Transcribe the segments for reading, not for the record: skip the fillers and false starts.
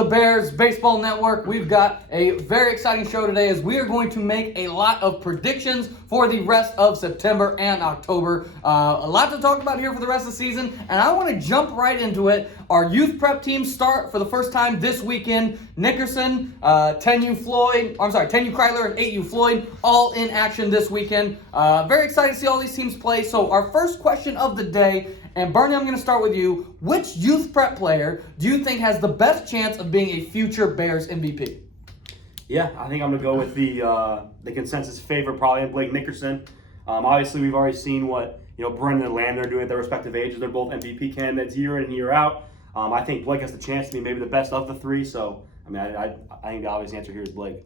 the Bears Baseball Network. We've got a very exciting show today as we are going to make a lot of predictions for the rest of September and October. A lot to talk about here for the rest of the season, and I want to jump right into it. Our youth prep teams start for the first time this weekend. Nickerson, 10U Kryler, and 8U Floyd all in action this weekend. Very excited to see all these teams play. So our first question of the day, and Bernie, I'm going to start with you. Which youth prep player do you think has the best chance of being a future Bears MVP? Yeah, I think I'm going to go with the consensus favorite, probably Blake Nickerson. Obviously, we've already seen what Brendan and Landon are doing at their respective ages. They're both MVP candidates year in and year out. I think Blake has the chance to be maybe the best of the three. So, I think the obvious answer here is Blake.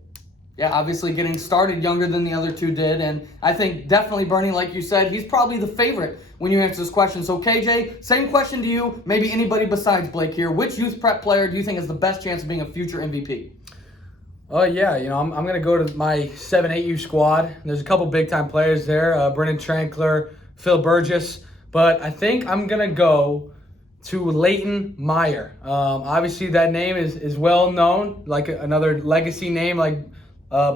Yeah, obviously getting started younger than the other two did. And I think definitely, Bernie, like you said, he's probably the favorite when you answer this question. So, KJ, same question to you. Maybe anybody besides Blake here. Which youth prep player do you think has the best chance of being a future MVP? I'm going to go to my 7-8U squad. There's a couple big-time players there, Brennan Trankler, Phil Burgess. But I think I'm going to go to Leighton Meyer. Obviously, that name is well known, like another legacy name like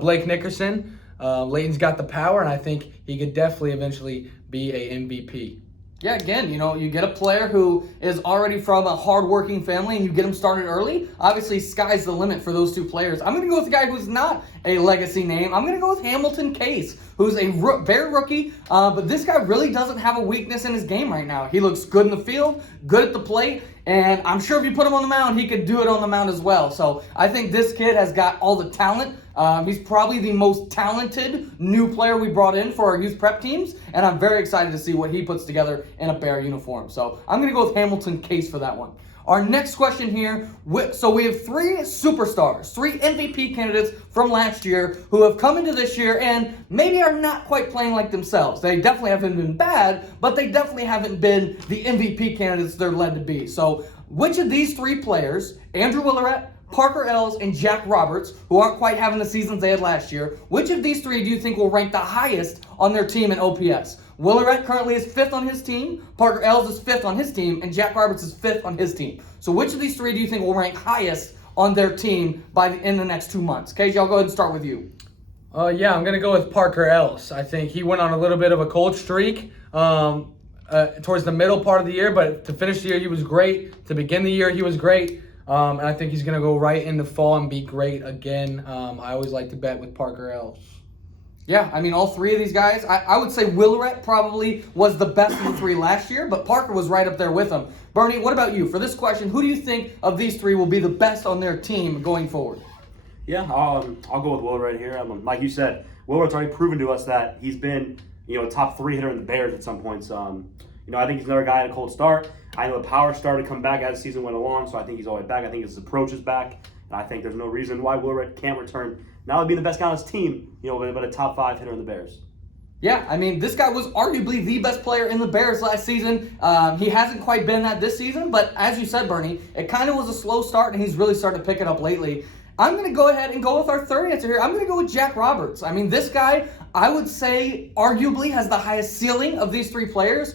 Blake Nickerson. Leighton's got the power, and I think he could definitely eventually be a MVP. Yeah, again, you get a player who is already from a hardworking family and you get him started early. Obviously, sky's the limit for those two players. I'm going to go with a guy who's not a legacy name. I'm going to go with Hamilton Case, who's a Bear rookie, but this guy really doesn't have a weakness in his game right now. He looks good in the field, good at the plate, and I'm sure if you put him on the mound, he could do it on the mound as well. So I think this kid has got all the talent. He's probably the most talented new player we brought in for our youth prep teams, and I'm very excited to see what he puts together in a Bear uniform. So I'm going to go with Hamilton Case for that one. Our next question here, so we have three superstars, three MVP candidates from last year who have come into this year and maybe are not quite playing like themselves. They definitely haven't been bad, but they definitely haven't been the MVP candidates they're led to be. So which of these three players, Andrew Willeret, Parker Ells, and Jack Roberts, who aren't quite having the seasons they had last year, which of these three do you think will rank the highest on their team in OPS? Willeret currently is 5th on his team, Parker Ells is 5th on his team, and Jack Roberts is 5th on his team. So which of these three do you think will rank highest on their team in the next 2 months? KJ, I'll go ahead and start with you. I'm going to go with Parker Ells. I think he went on a little bit of a cold streak towards the middle part of the year, but to finish the year, he was great. To begin the year, he was great. And I think he's going to go right into fall and be great again. I always like to bet with Parker Ells. Yeah, all three of these guys, I would say Willeret probably was the best of the three last year, but Parker was right up there with him. Bernie, what about you? For this question, who do you think of these three will be the best on their team going forward? Yeah, I'll go with Willeret here. Like you said, Willeret's already proven to us that he's been, a top 3 hitter in the Bears at some points. I think he's another guy at a cold start. I know the power started to come back as the season went along, so I think he's all the way back. I think his approach is back, and I think there's no reason why Willeret can't return, not only being the best guy on his team, but a top 5 hitter in the Bears. Yeah, this guy was arguably the best player in the Bears last season. He hasn't quite been that this season, but as you said, Bernie, it kind of was a slow start, and he's really started to pick it up lately. I'm going to go ahead and go with our third answer here. I'm going to go with Jack Roberts. This guy, I would say, arguably has the highest ceiling of these three players.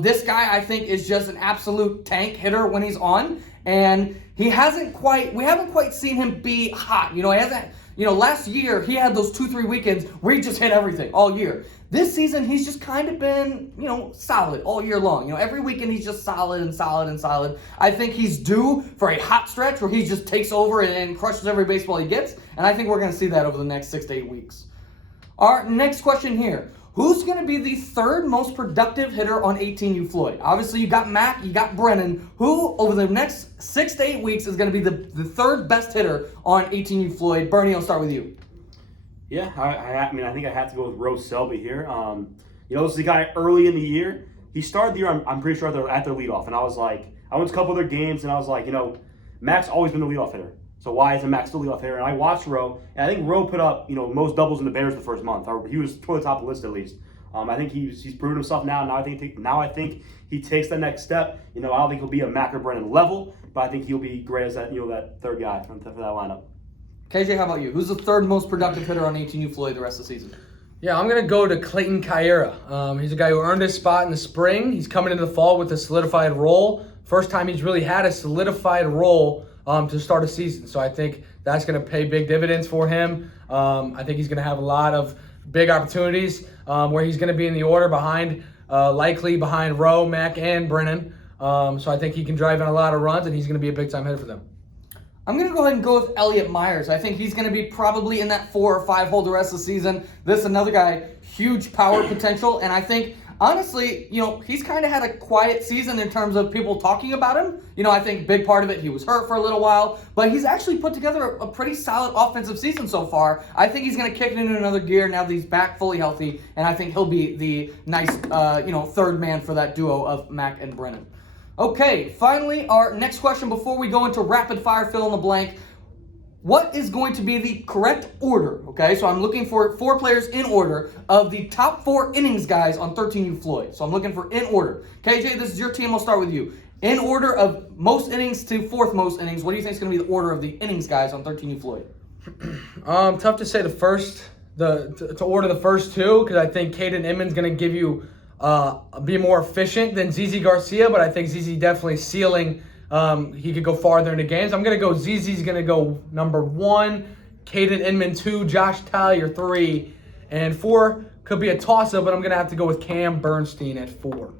This guy, I think, is just an absolute tank hitter when he's on, and we haven't quite seen him be hot. He hasn't. Last year, he had those 2-3 weekends where he just hit everything all year. This season, he's just kind of been, solid all year long. Every weekend he's just solid and solid and solid. I think he's due for a hot stretch where he just takes over and crushes every baseball he gets, and I think we're going to see that over the next 6 to 8 weeks. Our next question here. Who's going to be the third most productive hitter on 18U Floyd? Obviously, you got Mac, you got Brennan. Who, over the next 6 to 8 weeks, is going to be the third best hitter on 18U Floyd? Bernie, I'll start with you. Yeah, I think I have to go with Rose Selby here. This is a guy early in the year. He started the year, I'm pretty sure, at their leadoff. And I went to a couple of their games, and I was like, Mac's always been the leadoff hitter. So why isn't Max the leadoff hitter? And I watched Rowe, and I think Rowe put up, most doubles in the Bears the first month. Or he was toward the top of the list at least. I think he's proven himself now. Now I think he takes the next step. I don't think he'll be a Mac or Brennan level, but I think he'll be great as that that third guy for that lineup. KJ, how about you? Who's the third most productive hitter on 18U Floyd the rest of the season? Yeah, I'm going to go to Clayton Kyera. He's a guy who earned his spot in the spring. He's coming into the fall with a solidified role. First time he's really had a solidified role to start a season. So I think that's going to pay big dividends for him. I think he's going to have a lot of big opportunities where he's going to be in the order likely behind Rowe, Mack, and Brennan. So I think he can drive in a lot of runs, and he's going to be a big-time hitter for them. I'm going to go ahead and go with Elliot Myers. I think he's going to be probably in that 4 or 5 hole the rest of the season. This another guy, huge power potential, and I think, honestly, he's kind of had a quiet season in terms of people talking about him. I think big part of it, he was hurt for a little while, but he's actually put together a pretty solid offensive season so far. I think he's going to kick it into another gear now that he's back fully healthy, and I think he'll be the nice, third man for that duo of Mack and Brennan. Okay, finally, our next question before we go into rapid fire fill in the blank. What is going to be the correct order? Okay, so I'm looking for 4 players in order of the top 4 innings guys on 13U Floyd. So I'm looking for in order. KJ, this is your team. I'll start with you. In order of most innings to 4th most innings, what do you think is going to be the order of the innings guys on 13U Floyd? Tough to say to order the first 2, because I think Caden Inman's going to give you be more efficient than ZZ Garcia, but I think ZZ definitely ceiling. He could go farther into games. I'm going to go ZZ's going to go number 1, Caden Inman 2, Josh Tallier 3, and 4 could be a toss-up, but I'm going to have to go with Cam Bernstein at 4.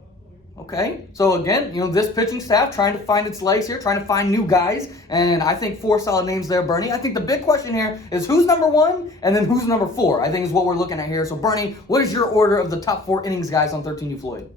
Okay, so again, this pitching staff trying to find its legs here, trying to find new guys, and I think 4 solid names there, Bernie. I think the big question here is who's number 1 and then who's number 4, I think is what we're looking at here. So Bernie, what is your order of the top 4 innings guys on 13U Floyd?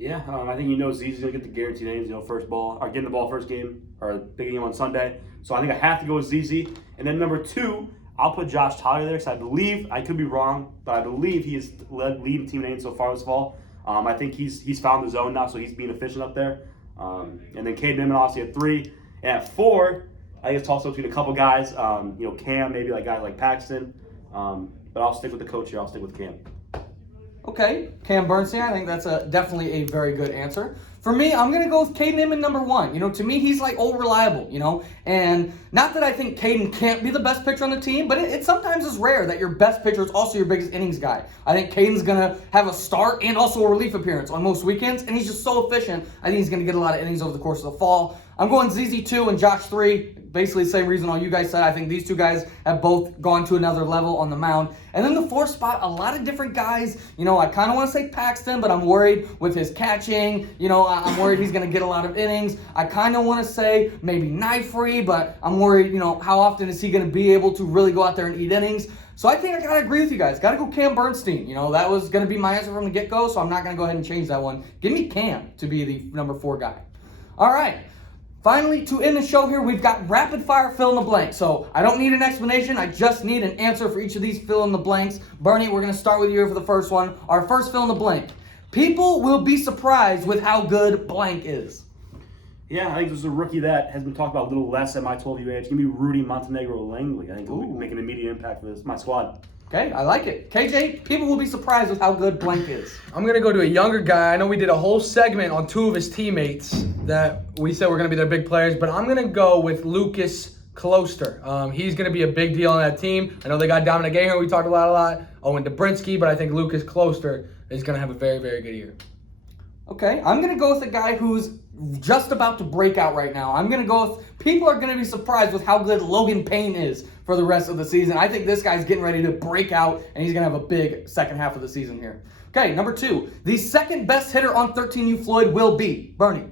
Yeah, I think ZZ's going to get the guaranteed innings, first ball, or getting the ball first game, or big game on Sunday. So I think I have to go with ZZ. And then number 2, I'll put Josh Tallier there, because I believe, I could be wrong, but I believe he is leading team in innings so far this fall. I think he's found the zone now, so he's being efficient up there. And then Caden Inman obviously at 3. And at 4, I think it's tossed up between a couple guys. Cam, maybe like guys like Paxton. But I'll stick with the coach here. I'll stick with Cam. Okay, Cam Bernstein, I think that's definitely a very good answer. For me, I'm going to go with Caden Inman number 1. To me, he's like old reliable, and not that I think Caden can't be the best pitcher on the team, but it sometimes is rare that your best pitcher is also your biggest innings guy. I think Caden's going to have a start and also a relief appearance on most weekends, and he's just so efficient. I think he's going to get a lot of innings over the course of the fall. I'm going ZZ 2 and Josh 3. Basically the same reason all you guys said. I think these 2 guys have both gone to another level on the mound. And then the 4th spot, a lot of different guys. I kind of want to say Paxton, but I'm worried with his catching. I'm worried he's going to get a lot of innings. I kind of want to say maybe Knifrey, but I'm worried, how often is he going to be able to really go out there and eat innings? So I think I got to agree with you guys. Got to go Cam Bernstein. That was going to be my answer from the get-go, so I'm not going to go ahead and change that one. Give me Cam to be the number 4 guy. All right. Finally, to end the show here, we've got rapid fire fill in the blank. So I don't need an explanation. I just need an answer for each of these fill in the blanks. Bernie, we're going to start with you for the first one. Our first fill in the blank. People will be surprised with how good blank is. Yeah, I think this is a rookie that has been talked about a little less at my 12U age. Give me Rudy Montenegro Langley. I think he'll make an immediate impact for my squad. Okay, I like it. KJ, people will be surprised with how good blank is. I'm going to go to a younger guy. I know we did a whole segment on 2 of his teammates that we said were going to be their big players, but I'm going to go with Lucas Closter. He's going to be a big deal on that team. I know they got Dominic Aher. We talked about a lot. Owen Dobrinsky, but I think Lucas Closter is going to have a very, very good year. Okay, I'm going to go with a guy who's just about to break out right now. I'm going to go with, people are going to be surprised with how good Logan Payne is for the rest of the season. I think this guy's getting ready to break out, and he's going to have a big second half of the season here. Okay, number 2. The second best hitter on 13U Floyd will be Bernie.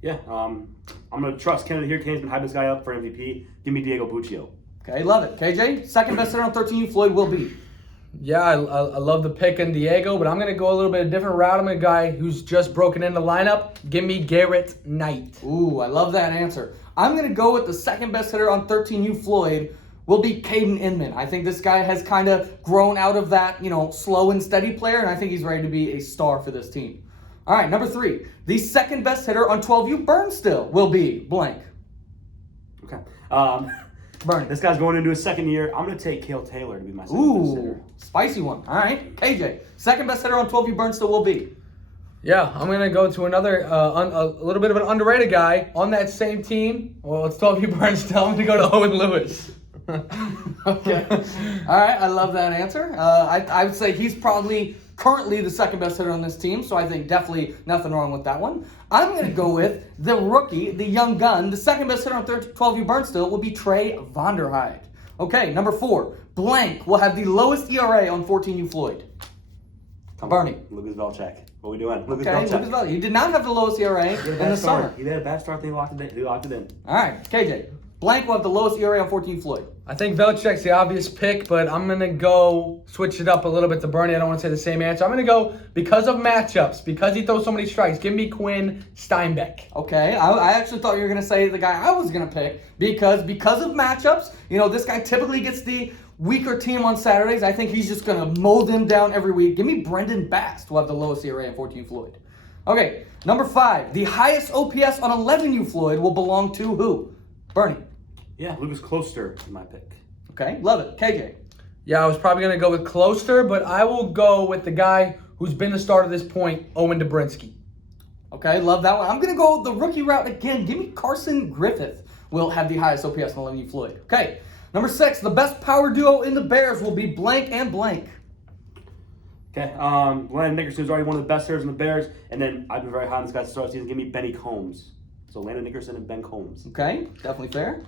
Yeah, I'm going to trust Kennedy here. Kennedy's been hyping this guy up for MVP. Give me Diego Buccio. Okay, love it. KJ, second best hitter on 13U Floyd will be. Yeah, I love the pick in Diego, but I'm going to go a little bit of a different route. I'm a guy who's just broken into the lineup. Give me Garrett Knight. Ooh, I love that answer. I'm going to go with the second best hitter on 13U Floyd will be Caden Inman. I think this guy has kind of grown out of that, slow and steady player, and I think he's ready to be a star for this team. All right, number 3. The second best hitter on 12U Burnstill will be blank. Okay. Bernie. This guy's going into his second year. I'm going to take Cale Taylor to be my second best hitter. Ooh, spicy one. All right, KJ. Second best hitter on 12U Burnstill will be. Yeah, I'm going to go to another, a little bit of an underrated guy on that same team. Well, it's 12U Burnstill. I'm going to go to Owen Lewis. Okay. All right, I love that answer. I would say he's probably currently the second best hitter on this team, so I think definitely nothing wrong with that one. I'm going to go with the rookie, the young gun. The second best hitter on 12U Burnstill will be Trey Vonderhyde. Okay, number 4, blank will have the lowest ERA on 14U Floyd. Bernie. Lucas Velchek. What are we doing? Lucas Okay, Velchek. Lucas Velchek. You did not have the lowest ERA in the summer. He had a bad start, then he locked it in. All right, KJ. Blank will have the lowest ERA on 14U Floyd. I think Velchek's the obvious pick, but I'm going to go switch it up a little bit to Bernie. I don't want to say the same answer. I'm going to go because of matchups, because he throws so many strikes. Give me Quinn Steinbeck. Okay, I actually thought you were going to say the guy I was going to pick because of matchups. You know, this guy typically gets the weaker team on Saturdays. I think he's just going to mow them down every week. Give me Brendan Bast, will have the lowest ERA on 14U Floyd. Okay, number 5, the highest OPS on 11U Floyd will belong to who? Bernie. Yeah, Lucas Kloster is my pick. Okay, love it. KJ. Yeah, I was probably going to go with Kloster, but I will go with the guy who's been the starter at this point, Owen Dobrinsky. Okay, love that one. I'm going to go the rookie route again. Give me Carson Griffith will have the highest OPS on 11U Floyd. Okay, number 6, the best power duo in the Bears will be blank and blank. Okay, Landon Nickerson is already one of the best hitters in the Bears, and then I've been very high on this guy to start the season. Give me Benny Combs. So Landon Nickerson and Ben Combs. Okay, definitely fair.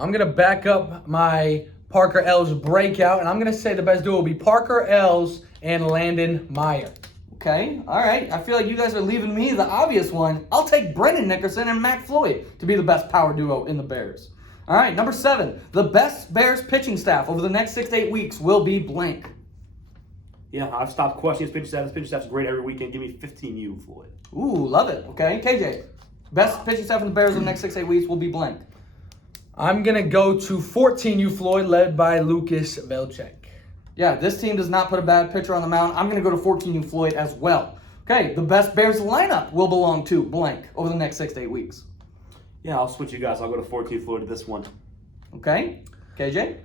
I'm going to back up my Parker Els breakout, and I'm going to say the best duo will be Parker Els and Landon Meyer. Okay, all right. I feel like you guys are leaving me the obvious one. I'll take Brendan Nickerson and Mac Floyd to be the best power duo in the Bears. All right, number 7, the best Bears pitching staff over the next 6 to 8 weeks will be blank. Yeah, I've stopped questioning his pitching staff. His pitching staff's great every weekend. Give me 15U Floyd. Ooh, love it. Okay, KJ. Best pitching staff in the Bears over the next 6 to 8 weeks will be blank. I'm going to go to 14U Floyd, led by Lucas Velchek. Yeah, this team does not put a bad pitcher on the mound. I'm going to go to 14U Floyd as well. Okay, the best Bears lineup will belong to blank over the next 6 to 8 weeks. Yeah, I'll switch you guys. I'll go to 14 Floyd to this one. Okay, KJ?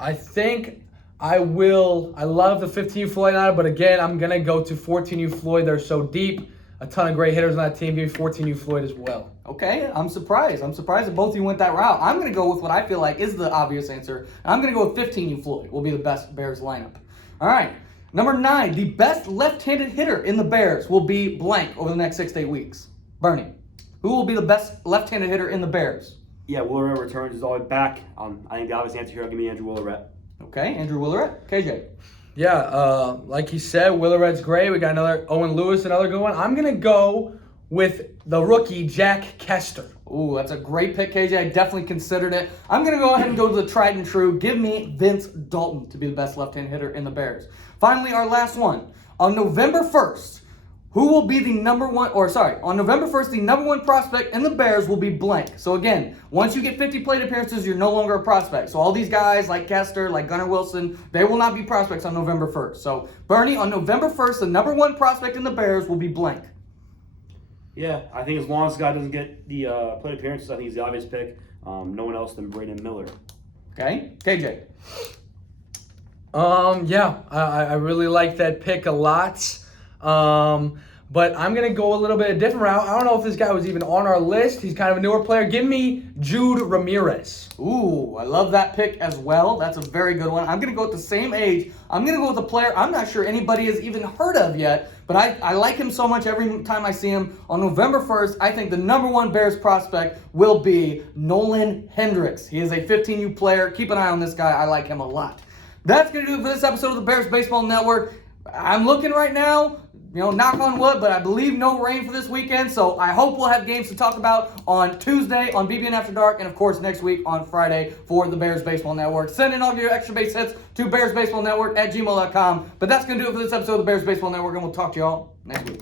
I think I will. I love the 15U Floyd lineup, but again, I'm going to go to 14U Floyd. They're so deep. A ton of great hitters on that team. Give me 14U Floyd as well. Okay, I'm surprised. I'm surprised that both of you went that route. I'm going to go with what I feel like is the obvious answer. I'm going to go with 15U Floyd will be the best Bears lineup. All right, number 9, the best left-handed hitter in the Bears will be blank over the next 6 to 8 weeks. Bernie, who will be the best left-handed hitter in the Bears? Yeah, Willerette returns is all the way back. I think the obvious answer here, I'll give me Andrew Willerette. Okay, Andrew Willerette. KJ? Yeah, like he said, Willerette's great. We got another Owen Lewis, another good one. I'm going to go with the rookie, Jack Kester. Ooh, that's a great pick, KJ. I definitely considered it. I'm going to go ahead and go to the tried and true. Give me Vince Dalton to be the best left-hand hitter in the Bears. Finally, our last one. On November 1st, who will be the on November 1st, the number 1 prospect in the Bears will be blank. So again, once you get 50 plate appearances, you're no longer a prospect. So all these guys like Kester, like Gunnar Wilson, they will not be prospects on November 1st. So Bernie, on November 1st, the number 1 prospect in the Bears will be blank. Yeah, I think as long as the guy doesn't get the plate appearances, I think he's the obvious pick. No one else than Braden Miller. Okay, KJ. Yeah, I really like that pick a lot. But I'm going to go a little bit a different route. I don't know if this guy was even on our list. He's kind of a newer player. Give me Jude Ramirez. Ooh, I love that pick as well. That's a very good one. I'm going to go with the same age. I'm going to go with a player I'm not sure anybody has even heard of yet, but I like him so much every time I see him. On November 1st, I think the number 1 Bears prospect will be Nolan Hendricks. He is a 15U player. Keep an eye on this guy. I like him a lot. That's going to do it for this episode of the Bears Baseball Network. I'm looking right now, knock on wood, but I believe no rain for this weekend, so I hope we'll have games to talk about on Tuesday on BBN After Dark, and of course next week on Friday for the Bears Baseball Network. Send in all your extra base hits to bearsbaseballnetwork@gmail.com. But that's going to do it for this episode of the Bears Baseball Network, and we'll talk to y'all next week.